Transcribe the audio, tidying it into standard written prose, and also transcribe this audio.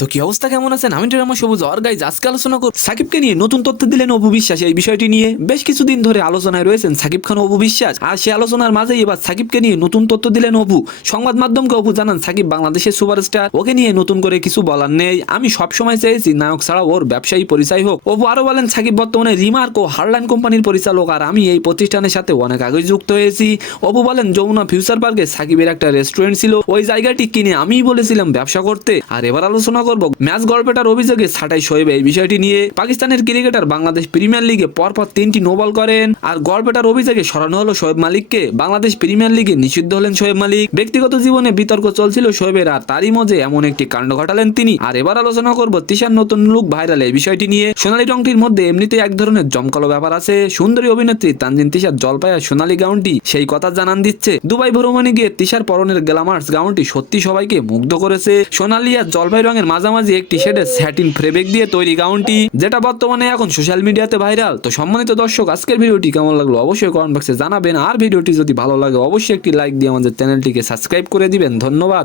তো কি অবস্থা, কেমন আছেন? আমি ড্রামা সবুজ আর গাইজ আজকে আলোচনা করব সাকিবকে নিয়ে নতুন তথ্য দিলেন অপু বিশ্বাস। এই বিষয়টি নিয়ে বেশ কিছুদিন ধরে আলোচনায় রয়েছেন সাকিব খান ও অপু বিশ্বাস, আর সেই আলোচনার মাঝে এবার সাকিবকে নিয়ে নতুন তথ্য দিলেন অপু। সংবাদ মাধ্যমকে অপু জানান সাকিব বাংলাদেশের সুপারস্টার, ওকে নিয়ে নতুন করে কিছু বলার নেই। আমি সবসময় চেয়েছি নায়ক ছাড়া ওর ব্যবসায়ী পরিচয় হোক। অপু আরো বলেন সাকিব বর্তমানে রিমার্ক ও হারলাইন কোম্পানির পরিচালক, আর আমি এই প্রতিষ্ঠানের সাথে অনেক আগে যুক্ত হয়েছি। অপু বলেন যমুনা ফিউচার পার্কে সাকিবের একটা রেস্টুরেন্ট ছিল, ওই জায়গাটি কিনে আমিই বলেছিলাম ব্যবসা করতে। আর এবার আলোচনা করব ম্যাচ গড়পেটার অভিযোগে ছাঁটাই শোয়েব। এই বিষয়টি নিয়ে পাকিস্তানের ক্রিকেটার বাংলাদেশ প্রিমিয়ার লিগে পরপর 3টি নো বল করেন, আর গড়পেটার অভিযোগে সরানো হলো শোয়েব মালিককে। বাংলাদেশ প্রিমিয়ার লিগে নিষিদ্ধ হলেন শোয়েব মালিক। ব্যক্তিগত জীবনে বিতর্ক চলছিল শোয়েবের, আর তারই মধ্যে এমন একটি কাণ্ড ঘটালেন তিনি। আর এবার আলোচনা করব তিশার নতুন লুক ভাইরাল। এই বিষয়টি নিয়ে সোনালী রংটির মধ্যে এমনিতে এক ধরনের জমকালো ব্যাপার আছে। সুন্দরী অভিনেত্রী তানজিন তিশার জলপাইয়া সোনালী গাউনটি সেই কথা জানান দিচ্ছে। দুবাই ভ্রমণে গিয়ে তিশার পরনের গ্ল্যামার্স গাউনটি সত্যি সবাইকে মুগ্ধ করেছে। সোনালী আর জলপাই রঙের মাঝামাঝি একটি শেডে স্যাটিন ফেব্রিক দিয়ে তৈরি গাউনটি, যেটা বর্তমানে এখন সোশ্যাল মিডিয়াতে ভাইরাল। তো সম্মানিত দর্শক, আজকের ভিডিওটি কেমন লাগলো অবশ্যই কমেন্ট বক্সে জানাবেন, আর ভিডিওটি যদি ভালো লাগে অবশ্যই একটি লাইক দিয়ে আমাদের চ্যানেলটিকে সাবস্ক্রাইব করে দিবেন। ধন্যবাদ।